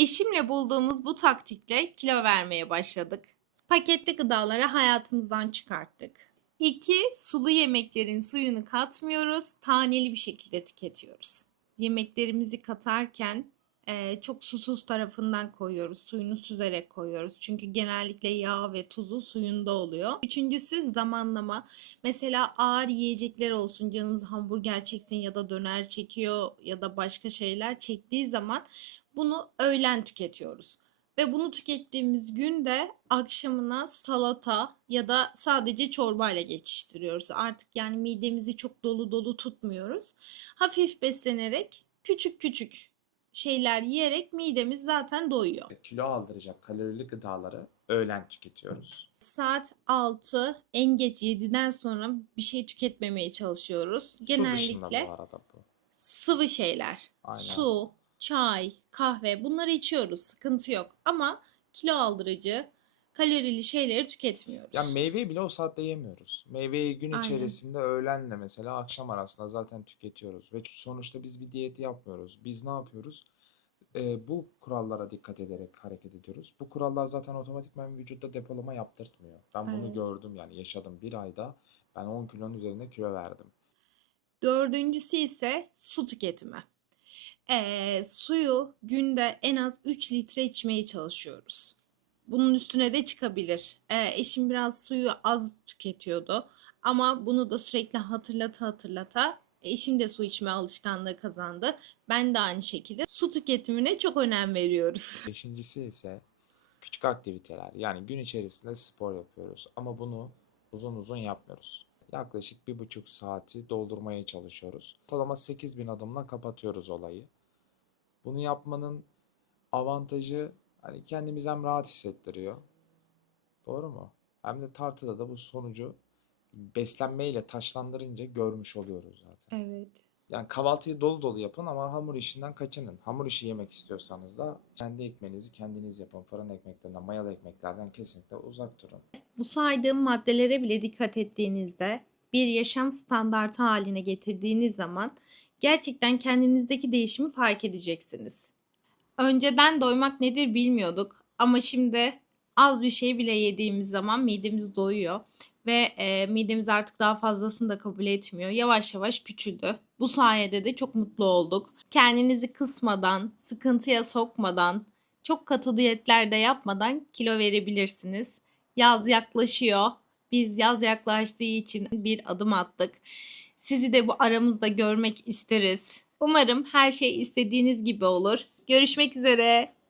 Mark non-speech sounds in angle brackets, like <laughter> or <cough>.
Eşimle bulduğumuz bu taktikle kilo vermeye başladık. Paketli gıdaları hayatımızdan çıkarttık. 2. Sulu yemeklerin suyunu katmıyoruz. Taneli bir şekilde tüketiyoruz. Yemeklerimizi katarken e, çok susuz tarafından koyuyoruz. Suyunu süzerek koyuyoruz. Çünkü genellikle yağ ve tuzu suyunda oluyor. Üçüncüsü zamanlama. Mesela ağır yiyecekler olsun. Canımız hamburger çeksin ya da döner çekiyor ya da başka şeyler çektiği zaman bunu öğlen tüketiyoruz. Ve bunu tükettiğimiz günde akşamına salata ya da sadece çorba ile geçiştiriyoruz. Artık yani midemizi çok dolu dolu tutmuyoruz. Hafif beslenerek küçük küçük şeyler yiyerek midemiz zaten doyuyor. Kilo aldıracak kalorili gıdaları öğlen tüketiyoruz. Saat 6 en geç 7'den sonra bir şey tüketmemeye çalışıyoruz. Genellikle bu arada bu. sıvı şeyler. Aynen. Su, çay, kahve bunları içiyoruz. Sıkıntı yok. Ama kilo aldırıcı, kalorili şeyleri tüketmiyoruz. Ya meyveyi bile o saatte yemiyoruz. Meyveyi gün Aynen. içerisinde öğlenle mesela akşam arasında zaten tüketiyoruz. Ve sonuçta biz bir diyeti yapmıyoruz. Biz ne yapıyoruz? Ee, bu kurallara dikkat ederek hareket ediyoruz. Bu kurallar zaten otomatikman vücutta depolama yaptırtmıyor. Ben bunu Evet. gördüm yani yaşadım. Bir ayda ben 10 kilonun üzerinde kilo verdim. Dördüncüsü ise su tüketimi. Ee, suyu günde en az 3 litre içmeye çalışıyoruz. Bunun üstüne de çıkabilir. Ee, eşim biraz suyu az tüketiyordu. Ama bunu da sürekli hatırlata hatırlata eşim de su içme alışkanlığı kazandı. Ben de aynı şekilde su tüketimine çok önem veriyoruz. <laughs> Beşincisi ise küçük aktiviteler. Yani gün içerisinde spor yapıyoruz ama bunu uzun uzun yapmıyoruz. Yaklaşık bir buçuk saati doldurmaya çalışıyoruz. Ortalama 8000 adımla kapatıyoruz olayı. Bunu yapmanın avantajı hani kendimizi hem rahat hissettiriyor. Doğru mu? Hem de tartıda da bu sonucu beslenmeyle taşlandırınca görmüş oluyoruz zaten. Evet. Yani kahvaltıyı dolu dolu yapın ama hamur işinden kaçının. Hamur işi yemek istiyorsanız da kendi ekmeğinizi kendiniz yapın. Fırın ekmeklerinden, mayalı ekmeklerden kesinlikle uzak durun. Bu saydığım maddelere bile dikkat ettiğinizde bir yaşam standartı haline getirdiğiniz zaman gerçekten kendinizdeki değişimi fark edeceksiniz. Önceden doymak nedir bilmiyorduk ama şimdi az bir şey bile yediğimiz zaman midemiz doyuyor ve e, midemiz artık daha fazlasını da kabul etmiyor. Yavaş yavaş küçüldü. Bu sayede de çok mutlu olduk. Kendinizi kısmadan, sıkıntıya sokmadan, çok katı diyetler de yapmadan kilo verebilirsiniz. Yaz yaklaşıyor. Biz yaz yaklaştığı için bir adım attık. Sizi de bu aramızda görmek isteriz. Umarım her şey istediğiniz gibi olur. Görüşmek üzere.